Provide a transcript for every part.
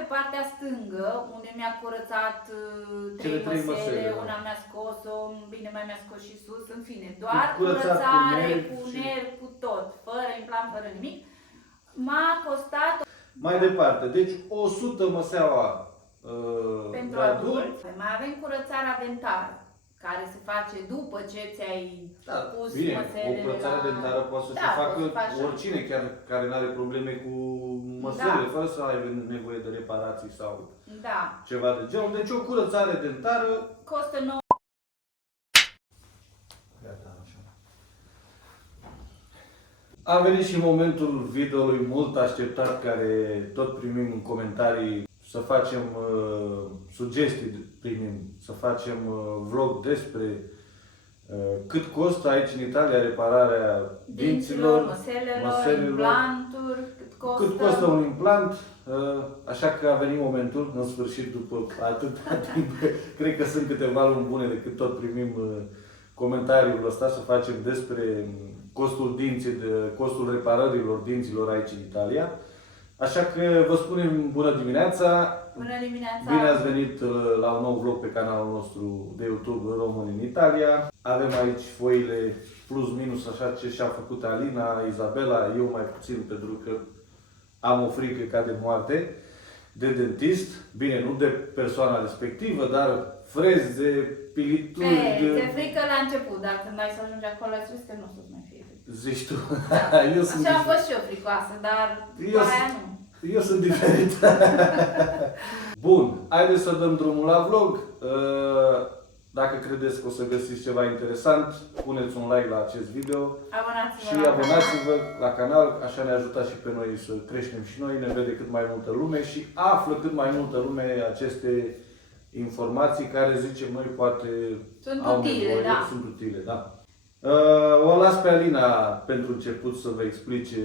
pe partea stângă, unde mi-a curățat Cele trei trei măsele, măsele, da. una mi-a scos-o, bine mai mi-a scos și sus, în fine, doar Curățat cu curățare, nervi cu și- nervi, cu tot, fără implant, fără nimic, m-a costat Mai departe, deci 100 măseaua pentru de adulți. Mai avem curățarea dentară, care se face după ce ți-ai Da, pus bine, măselele o curățare la... dentară poate să Da, se facă poți să faci așa. oricine, chiar care nu are probleme cu măsele, Da. fără să ai nevoie de reparații sau Da, ceva de genul. Deci o curățare dentară. costă 9. Gata, așa. A venit și momentul videoului mult așteptat, care tot primim în comentarii, să facem sugestii, primim, să facem vlog despre cât costă aici în Italia repararea dinților, măselelor, implanturi, cât costă un implant. Așa că a venit momentul, în sfârșit, după atâta timp, cred că sunt câteva luni bune de cât tot primim comentariul ăsta, să facem despre costul reparărilor dinților aici în Italia. Așa că vă spunem bună dimineața! Bună dimineața! Bine ați venit la un nou vlog pe canalul nostru de YouTube Români în Italia. Avem aici foile plus minus așa ce și-a făcut Alina, Izabela, eu mai puțin pentru că am o frică ca de moarte de dentist. Bine, nu de persoana respectivă, dar freze, pilituri... Ți-e frică la început, dar când ai să ajungi acolo, ai spus că nu o să-ți mai fie frică. Zici tu. Da. Eu sunt Așa am fost și eu fricoasă, dar Eu cu aia sunt- nu. Eu sunt diferit. Bun, haideți să dăm drumul la vlog. Dacă credeți că o să găsiți ceva interesant, puneți un like la acest video Abonați-vă și la canal. abonați-vă la canal, așa ne ajută și pe noi să creștem și noi, ne vede cât mai multă lume și află cât mai multă lume aceste informații care, zicem noi, poate Sunt au utile, nevoie, da. sunt utile, da. O las pe Alina pentru început să vă explice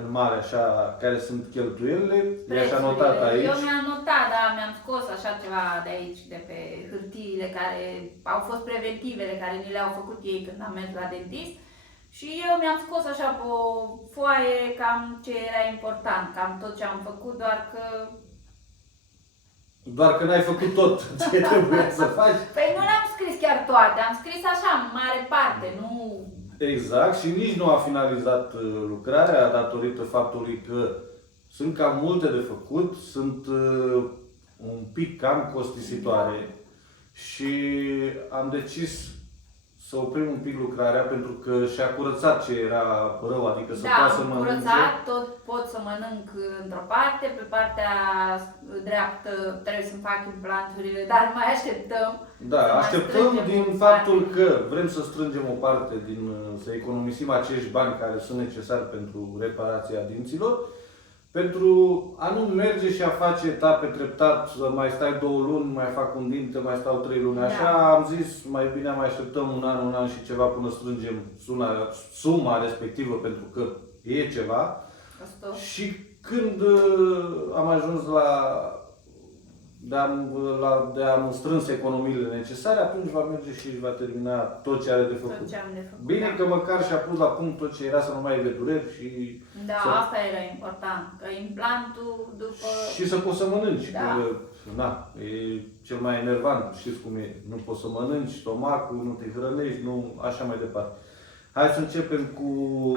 în mare așa care sunt cheltuielile. I-aș anotat aici. Eu mi-am notat, da, mi-am scos așa ceva de aici, de pe hârtiile care au fost preventivele, care ni le-au făcut ei când am mers la dentist. Și eu mi-am scos așa pe o foaie cam ce era important, cam tot ce am făcut, Doar că n-ai făcut tot ce trebuia să faci. Păi nu le-am scris chiar toate, am scris așa, în mare parte, nu... Exact, și nici nu a finalizat lucrarea datorită faptului că sunt cam multe de făcut, sunt un pic cam costisitoare și am decis să oprim un pic lucrarea pentru că și-a curățat ce era rău, adică să poată să am mănânce. curățat, tot pot să mănânc într-o parte, pe partea dreaptă trebuie să-mi fac implanturile, dar mai așteptăm. Da, să mai așteptăm strângem din o faptul parte. că vrem să strângem o parte să economisim acești bani care sunt necesari pentru reparația dinților, pentru a nu merge și a face etape treptat, să mai stai 2 luni, mai fac un dinte, mai stau 3 luni. Așa am zis, mai bine mai așteptăm un an și ceva până strângem suma respectivă, pentru că e ceva. Costos. Și când am ajuns de am strâns economiile necesare, atunci va merge și va termina tot ce are de făcut. Tot ce am de făcut. Bine da. că măcar și-a pus la punct tot ce era, să nu mai aibă dureri și Da, să- asta era important, că implantul după... și să poți să mănânci. Da. Că, na, e cel mai enervant, știți cum e. Nu poți să mănânci, stomacul, nu te hrănești, nu, așa mai departe. Hai să începem cu...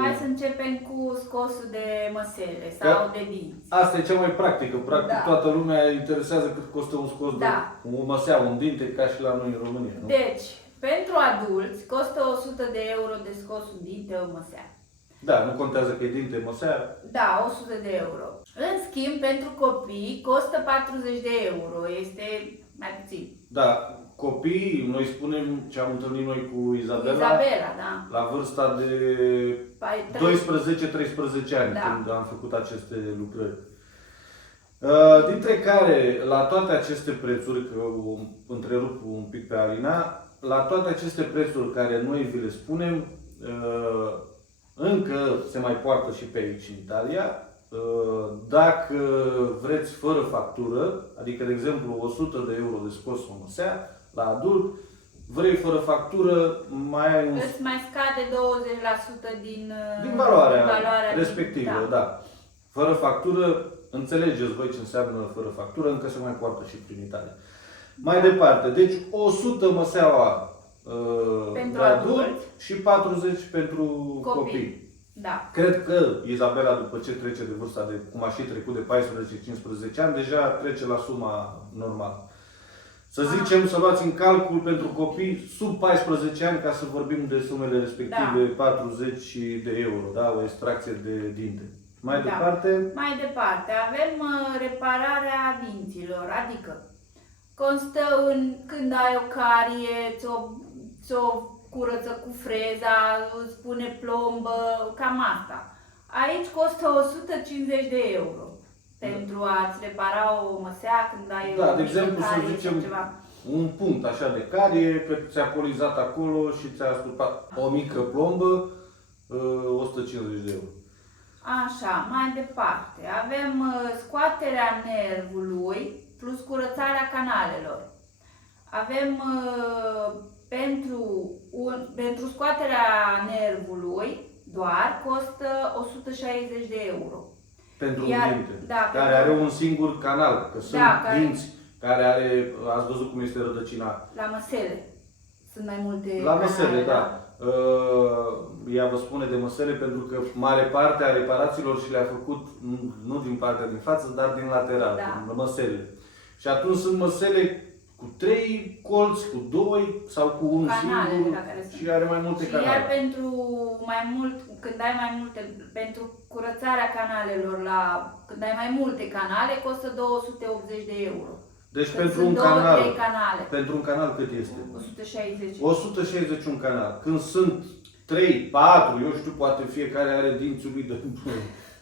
Hai să începem cu scosul de măsele sau Da. de dinți. Asta e cea mai practică. Practic Da. toată lumea interesează cât costă un scos Da. de o măsea, un dinte, ca și la noi în România. Nu? Deci, pentru adulți costă 100 de euro de scos un dinte, o măsea. Da, nu contează că e dinte, măsea. Da, 100 de euro. În schimb, pentru copii costă 40 de euro. Este mai puțin. Da, copiii, noi spunem ce am întâlnit noi cu Izabela, Izabela, da. la vârsta de Păi, 12-13 ani, Da. când am făcut aceste lucrări. Dintre care, la toate aceste prețuri, că o întrerup un pic pe Alina, la toate aceste prețuri care noi vi le spunem, încă se mai poartă și pe aici în Italia. Dacă vreți fără factură, adică de exemplu 100 de euro de scos o măsea, la adult, vrei fără factură, mai ai un îți mai scade 20% din din valoarea din valoarea respectivă, da. da. Fără factură, înțelegeți voi ce înseamnă fără factură, încă se mai poartă și prin Italia. Mai departe, deci 100 măseaua Pentru de adult adulți și 40 pentru copii. Da. Cred că Izabela, după ce trece de vârsta de, cum a și trecut de 14-15 ani, deja trece la suma normală. Să zicem, să luați în calcul pentru copii sub 14 ani, ca să vorbim de sumele respective, 40 de euro, da? O extracție de dinte. Mai departe? Mai departe, avem repararea dinților, adică constă în când ai o carie, ți-o curăță cu freza, îți pune plombă, cam asta. Aici costă 150 de euro pentru a-ți repara o măsea când ai de exemplu, să zicem, ceva. un punct așa de carie, că ți-a polizat acolo și ți-a stupat o mică plombă, 150 de euro. Așa, mai departe, avem scoaterea nervului plus curățarea canalelor. Avem pentru scoaterea nervului doar costă 160 de euro. Pentru dinte, da, care are un singur canal, că sunt dinți care are, ați văzut cum este rădăcina. La măsele sunt mai multe La măsele, canale, da. Ea vă spune de măsele pentru că mare parte a reparațiilor și le-a făcut nu din partea din față, dar din lateral, din măsele. Și atunci sunt măsele cu 3 colți, cu 2 sau cu un singur și are mai multe canale. Iar pentru când ai mai multe, pentru curățarea canalelor, când ai mai multe canale, costă 280 de euro. Deci când pentru un canal, pentru un canal cât este? 160. 160 un canal. Când sunt 3, 4, eu știu, poate fiecare are dinții lui de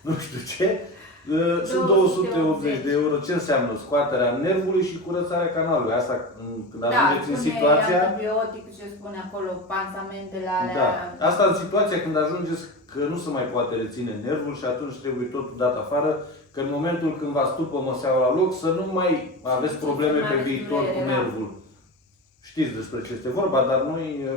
nu știu ce, sunt 280 de euro. Ce înseamnă? Scoaterea nervului și curățarea canalului. Asta când ajungeți în situația... antibiotic, ce spune acolo, pansamentele alea... Da. Asta în situația când ajungeți că nu se mai poate reține nervul și atunci trebuie totul dat afară, că în momentul când va stupă măseaua la loc să nu mai aveți probleme pe viitor cu nervul. Știți despre ce este vorba, dar noi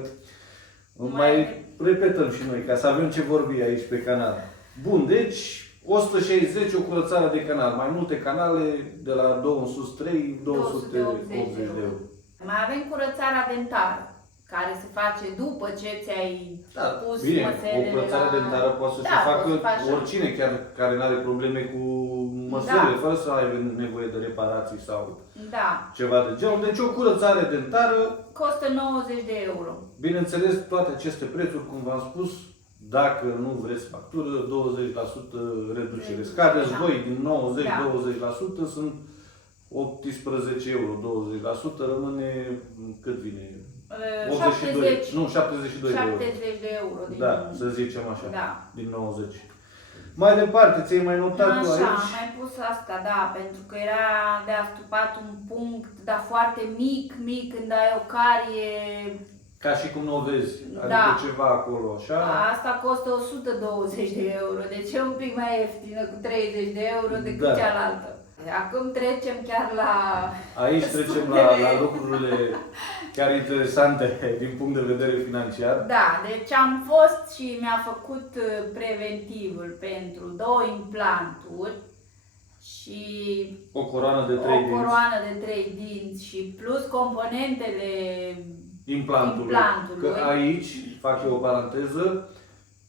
mai repetăm și noi ca să avem ce vorbi aici pe canal. Bun, deci 160 o curățare de canal, mai multe canale, de la 2 în sus 3, 280 de euro. Mai avem curățarea dentară, care se face după ce ți-ai pus măselele. O curățare dentară poate să se facă oricine, chiar care nu are probleme cu măselele, fără să aibă nevoie de reparații sau ceva de genul. Deci o curățare dentară costă 90 de euro. Bineînțeles, toate aceste prețuri, cum v-am spus, dacă nu vreți factură, 20% reducere. Scadeți voi din 90-20%, sunt 18 euro, 20%, rămâne, cât vine? 82, nu, 72 de euro. 70 de euro. Să zicem așa, din 90. Mai departe, ți-ai mai notat tu aici? Așa, am mai pus asta, pentru că era de astupat un punct, dar foarte mic, când ai o carie. Ca și cum nu o vezi, adică ceva acolo, așa? Asta costă 120 de euro, deci e un pic mai ieftină, cu 30 de euro decât cealaltă. Acum trecem chiar la... Aici trecem la lucrurile chiar interesante din punct de vedere financiar. Deci am fost și mi-a făcut preventivul pentru 2 implanturi și o coroană de 3 dinți. O coroană de 3 dinți și plus componentele implantului. Că aici, fac eu o paranteză,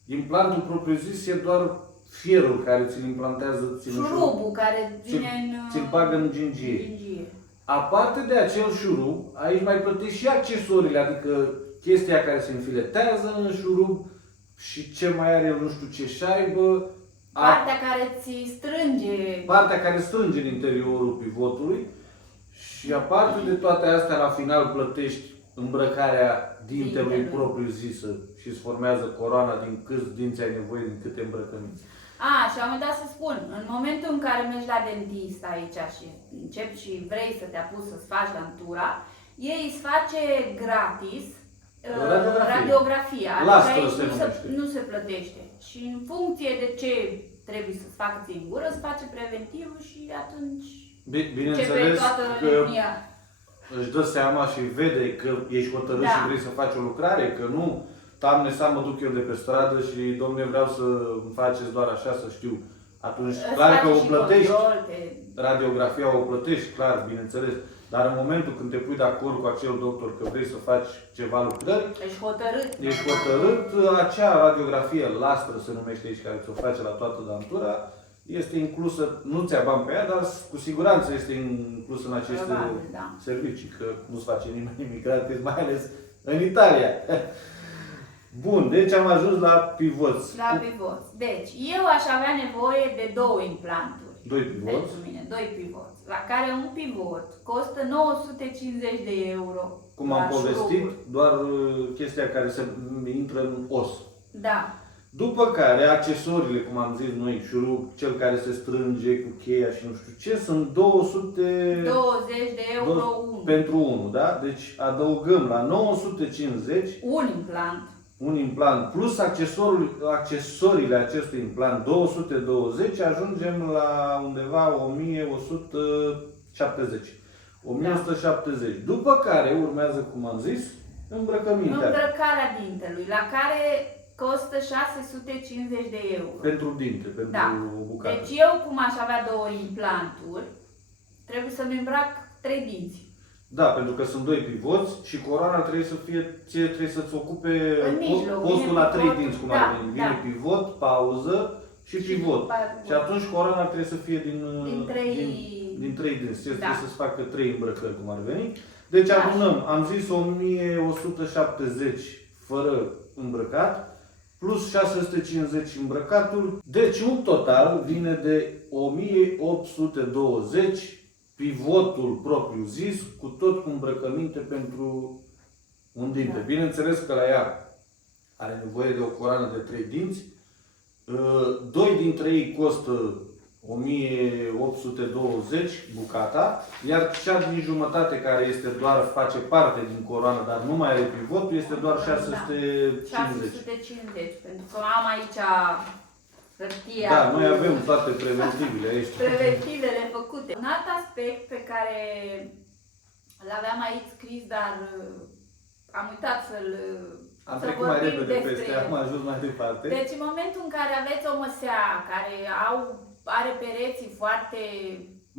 implantul propriu-zis e doar fierul care ți-l implantează, șurubul care vine ți-l bagă în gingie. Aparte de acel șurub, aici mai plătești și accesoriile, adică chestia care se înfiletează în șurub și ce mai are nu știu ce șaibă. Partea care ți strânge. Partea care strânge în interiorul pivotului. Și aparte de toate astea, la final plătești îmbrăcarea dintelui propriu-zisă și îți formează coroana din câți dinți ai nevoie, din câte îmbrăcăminți. Și am uitat să spun, în momentul în care mergi la dentist aici și începi și vrei să te apuci să-ți faci dantura, ei îți face gratis radiografia. Adică nu se plătește. Și în funcție de ce trebuie să-ți facă ție în gură, îți face preventivul și atunci bineînțeles că își dă seama și vede că ești hotărât și vrei să faci o lucrare, că nu Doamne, mă duc eu de pe stradă și, domne, vreau să îmi faceți doar așa, să știu. atunci Îți clar că face o și plătești, control, radiografia o plătești, clar, bineînțeles, dar în momentul când te pui de acord cu acel doctor că vrei să faci ceva lucrări, ești hotărât. ești hotărât, acea radiografie lastră se numește aici, care ți-o face la toată dantura, este inclusă, nu ți-a bani pe ea, dar cu siguranță este inclusă în aceste Probabil, da. servicii, că nu-ți face nimeni nimic gratis, mai ales în Italia. Bun, deci am ajuns la pivoți. La pivoți. Deci, eu aș avea nevoie de 2 implanturi. Doi pivoți. Pentru mine, 2 pivoți. La care un pivot costă 950 de euro. Cum am la povestit, șuruburi. doar chestia care se intră în os. Da. După care, accesoriile, cum am zis noi, șurub, cel care se strânge cu cheia și nu știu ce, sunt 200 20 de euro unul. pentru unul, da? Deci adăugăm la 950 Un implant. un implant plus accesoriile acestui implant 220, ajungem la undeva 1170. 1170. După care urmează, cum am zis, îmbrăcămintea Îmbrăcarea dintelui, la care costă 650 de euro. pentru dinte, pentru Da. o bucată. Deci eu, cum aș avea 2 implanturi, trebuie să-mi îmbrac 3 dinți. Da, pentru că sunt 2 pivoți și coroana trebuie să fie, ție trebuie să-ți ocupe În mijloc, postul vine la 3 pivotul, dinți, cum da, ar veni. Vine da. pivot, pauză și pivot. pivot. Și atunci coroana trebuie să fie Din 3 din 3 dinți. Da. Trebuie să-ți facă 3 îmbrăcări, cum ar veni. Deci Da. adunăm, am zis 1170 fără îmbrăcat, plus 650 îmbrăcatul. Deci un total vine de 1820 pivotul propriu zis, cu tot cu îmbrăcăminte pentru un dinte. Da. Bineînțeles că la ea are nevoie de o coroană de 3 dinți. 2 dintre ei costă 1820 bucata, iar cea din jumătate care este doar, face parte din coroană, dar nu mai are pivotul, este doar 650. 650, pentru că am aici hârtia. Da, cu noi avem toate preventivele aici. preventivele făcute. Un alt aspect pe care l-aveam aici scris, dar am uitat să-l Am să trecut mai vorbim repede despre peste, el. am ajuns mai departe. Deci în momentul în care aveți o măsea care are pereții foarte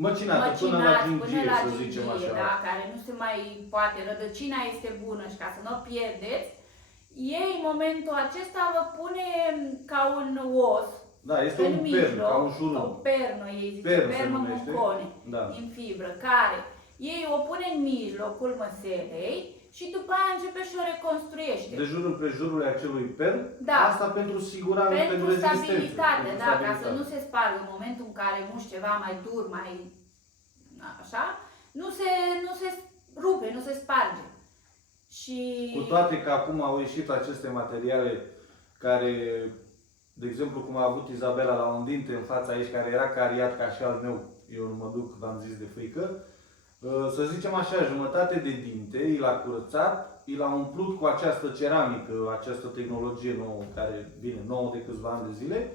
Măcinată, până la gingie, să zicem gingie, așa. da, care nu se mai poate, rădăcina este bună și ca să nu o pierdeți, ei în momentul acesta vă pune ca un os Da, este în un pern, mijloc, ca un șurub. o pernă, ei zice, Pern se pernă numește. mucone, Da. din fibră, care ei o pune în mijlocul măselei și după aia începe și o reconstruiește. De jurul împrejurului acelui pern, Da. asta pentru siguranță, Pentru rezistență. stabilitate, pentru da, ca să stabilitate. nu se spargă în momentul în care muși ceva mai dur, mai așa, nu se rupe, nu se sparge. Și Cu toate că acum au ieșit aceste materiale care, de exemplu, cum a avut Izabela la un dinte în fața aici, care era cariat ca și al meu, eu nu mă duc, v-am zis, de frică, să zicem așa, jumătate de dinte, i l-a curățat, i l-a umplut cu această ceramică, această tehnologie nouă, care vine nouă de câțiva ani de zile,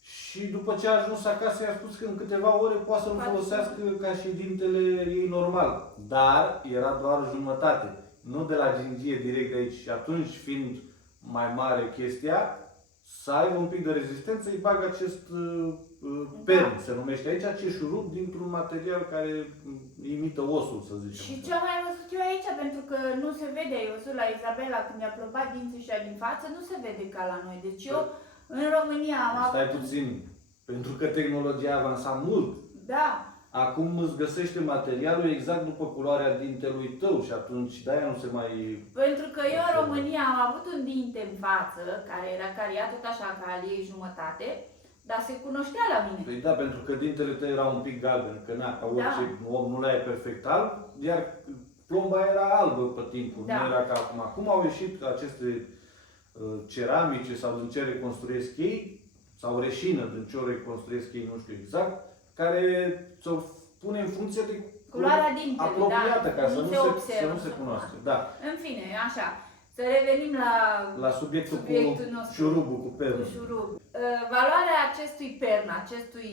și după ce a ajuns acasă i-a spus că în câteva ore poate să-l folosească ca și dintele ei normal. Dar era doar jumătate, nu de la gingie direct de aici. Și atunci, fiind mai mare chestia, să aibă un pic de rezistență, îi bag acest pern, se numește aici, acest șurub dintr-un material care imită osul, să zicem. Și ce am mai văzut eu aici, pentru că nu se vede, ai văzut la Izabela când i-a plăpat dinții ăștia din față, nu se vede ca la noi. Deci eu, în România, am avut... Stai puțin, pentru că tehnologia a avansat mult. Da. Acum îți găsește materialul exact după culoarea dintelui tău și atunci de-aia nu se mai... Pentru că eu în România am avut un dinte în față, care era cariat tot așa ca al ei jumătate, dar se cunoștea la mine. Păi da, pentru că dintele tău era un pic galben, că na, ca orice om nu l-ai perfect alb, iar plomba era albă pe timpul, Da. nu era ca acum. Acum au ieșit aceste ceramice sau din ce reconstruiesc ei, sau reșină din ce o reconstruiesc ei, nu știu exact, care ți-o pune în funcție de Culoarea dintelui, apropiată, da, ca să nu se observă, să nu se să cunoască. nu- Da. În fine, așa, să revenim La subiectul subiectul cu nostru. șurubul, cu cu pernul. șurub. Valoarea acestui pern, acestui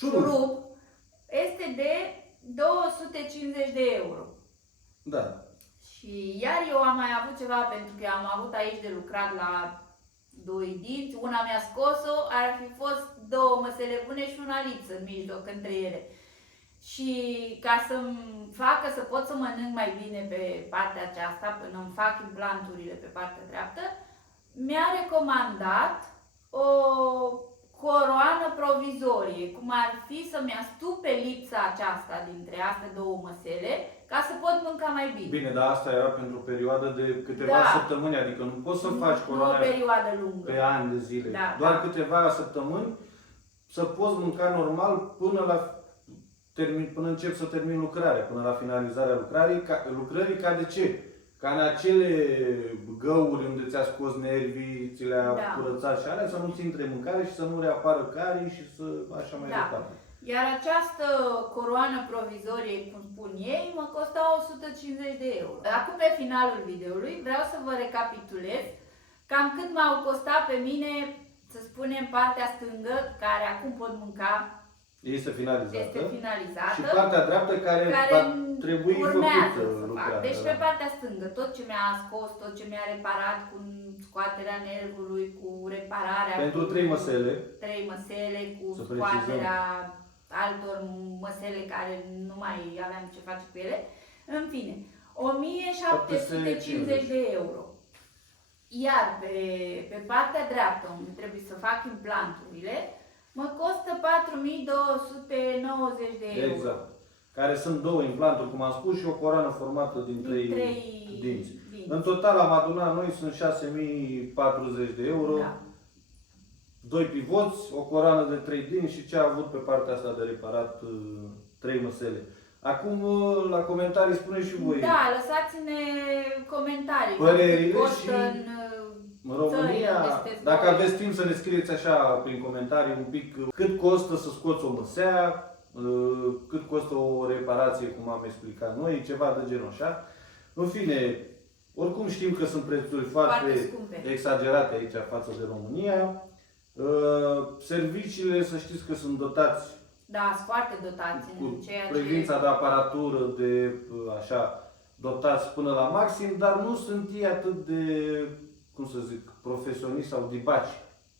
șurub, este de 250 de euro. Da. Și iar eu am mai avut ceva, pentru că am avut aici de lucrat la doi dinți, una mi-a scos-o, ar fi fost două măsele bune și una lipsă în mijloc între ele. Și ca să-mi facă să pot să mănânc mai bine pe partea aceasta, până îmi fac implanturile pe partea dreaptă, mi-a recomandat o coroană provizorie, cum ar fi să-mi astupe lipsa aceasta dintre astea două măsele, ca să pot mânca mai bine. Bine, dar asta era pentru o perioadă de câteva săptămâni, adică nu poți să faci coroana o perioadă lungă. Pe ani de zile. Da, doar câteva săptămâni să poți mânca normal până încep să termin lucrarea, până la finalizarea lucrării, ca de ce? Ca în acele găuri unde ți-a scos nervii, ți le-a curățat și alea, să nu-ți intre mâncare și să nu reapară carii și să așa mai departe. Iar această coroană provizorie, cum spun ei, mă costa 150 de euro. Acum, pe finalul videoului, vreau să vă recapitulez cam cât m-au costat pe mine, să spunem, partea stângă, care acum pot mânca. Este finalizată. Este finalizată. Și partea dreaptă care va trebui făcută lucrarea. Deci pe partea stângă, tot ce mi-a scos, tot ce mi-a reparat cu scoaterea nervului, cu repararea. Pentru 3 măsele. 3 măsele, cu scoaterea altor măsele care nu mai aveam ce face cu ele. În fine, 1750 de euro. Iar pe partea dreaptă, unde trebuie să fac implanturile, mă costă 4290 de euro. Exact. Care sunt două implanturi, cum am spus, și o coroană formată din 3 dinți. În total am adunat noi, sunt 6040 de euro. Da. 2 pivoți, o coroană de 3 dinți și ce a avut pe partea asta de reparat 3 măsele. Acum, la comentarii spuneți și voi. Da, lăsați-ne comentarii. Părerile și în România, dacă aveți timp să ne scrieți așa prin comentarii un pic cât costă să scoți o măsea, cât costă o reparație, cum am explicat noi, ceva de genul așa. În fine, oricum știm că sunt prețuri foarte exagerate aici față de România. Serviciile, să știți că sunt dotați. Da, sunt foarte dotați în ceea ce... privința de aparatură, de așa, dotați până la maxim, dar nu sunt ei atât de, cum să zic, profesioniști sau dibaci,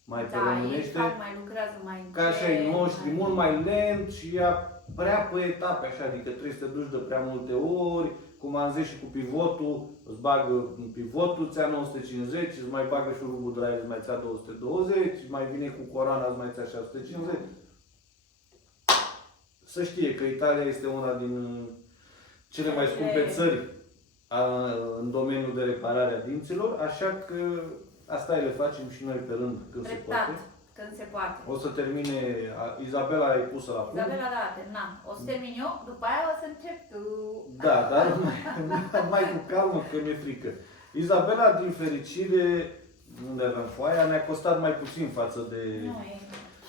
mai pe românește. Ei mai lucrează mai încet. Ca și ai noștri, mult mai lent și ia prea pe etape, așa, adică trebuie să te duci de prea multe ori, cum am zis și cu pivotul, îți bagă pivotul, ți-a 950, îți mai bagă și rubul de la el, îți mai ți-a 220, mai vine cu coroana, îți mai ți-a 650. Să știe că Italia este una din cele mai scumpe țări în domeniul de reparare a dinților, așa că asta le facem și noi pe rând când se poate. Când se poate. O să termine, Izabela ai pusă la punct. Izabela, da, terminam. O să termin eu, după aia o să încep tu. Da, dar mai cu calmă, că mi-e frică. Izabela, din fericire, unde aveam foaia, ne-a costat mai puțin față de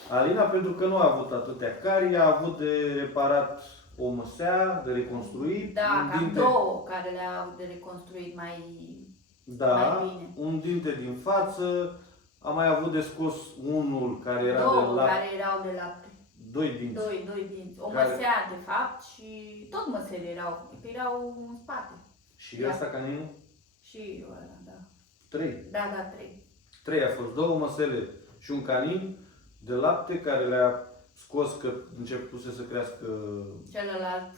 Alina, pentru că nu a avut atâtea cari, a avut de reparat o măsea, de reconstruit. Da, cam două care le-a avut de reconstruit mai bine. Un dinte din față. Am mai avut de scos unul care era două de lapte. Care erau de lapte. 2 dinți. Doi dinți. O măsea, de fapt, și tot măsele erau în spate. Și asta caninul? Și ăla, da. 3. Da, 3. 3 a fost, 2 măsele și un canin de lapte care le-a scos, că începuse să crească celălalt.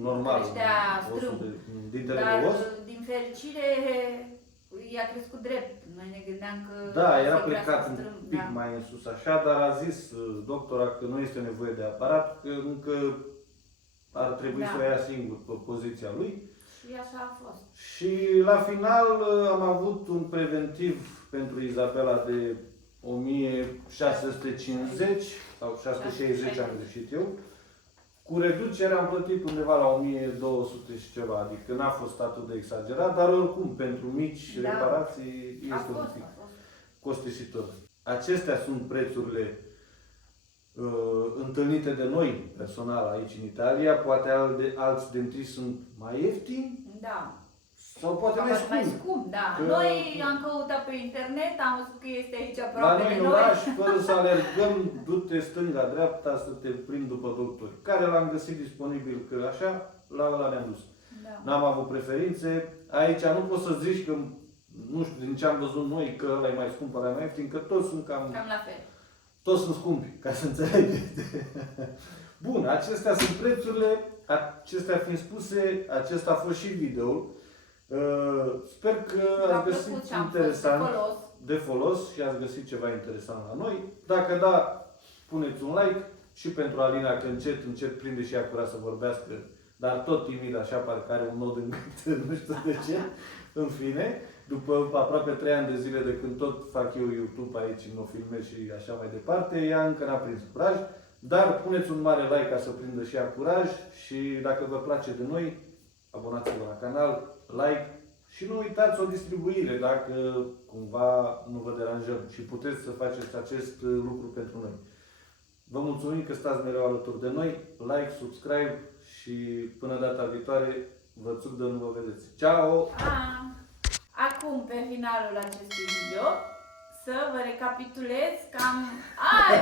Normal. Creștea strâmb. Dintele Dar, de os. din fericire, i-a crescut drept. Noi ne gândeam că... Da, era plecat un pic mai în sus așa, dar a zis doctora că nu este nevoie de aparat, că încă ar trebui să o ia singur pe poziția lui. Și așa a fost. Și la final am avut un preventiv pentru Izabela de 1650 sau 660 am greșit eu. Cu reducere am plătit undeva la 1200 și ceva, adică n-a fost atât de exagerat, dar oricum pentru mici reparații este un pic costisitor. Acestea sunt prețurile întâlnite de noi personal aici în Italia, poate alți dentiști sunt mai ieftini. Da. Sau poate mai scump, da. Că noi am căutat pe internet, am văzut că este aici aproape de noi. La noi în oraș, fără să alergăm, du-te stânga-dreapta să te prind după doctori. Care l-am găsit disponibil, că așa, la ăla ne-am dus. Da. N-am avut preferințe. Aici nu poți să zici că nu știu din ce am văzut noi, că ăla e mai scump, ăla e mai ieftin, că toți sunt Cam la fel. toți sunt scumpi, ca să înțelegeți. Bun, acestea sunt prețurile, acestea fiind spuse, acesta a fost și video. Sper că V-a ați plăcut găsit și am fost interesant, de folos. de folos și ați găsit ceva interesant la noi. Dacă da, puneți un like și pentru Alina, că încet prinde și ea curat să vorbească, dar tot timid, așa parcă are un nod în gât, nu știu de ce. În fine, după aproape 3 ani de zile de când tot fac eu YouTube aici, mă filmez și așa mai departe, ea încă n-a prins curaj. Dar puneți un mare like ca să prindă și ea curaj și dacă vă place de noi, abonați-vă la canal, like și nu uitați o distribuire dacă cumva nu vă deranjăm și puteți să faceți acest lucru pentru noi. Vă mulțumim că stați mereu alături de noi, like, subscribe și până data viitoare vă țuc de nu vă vedeți. Ciao! Acum, pe finalul acestui video, să vă recapitulez cam... Ai,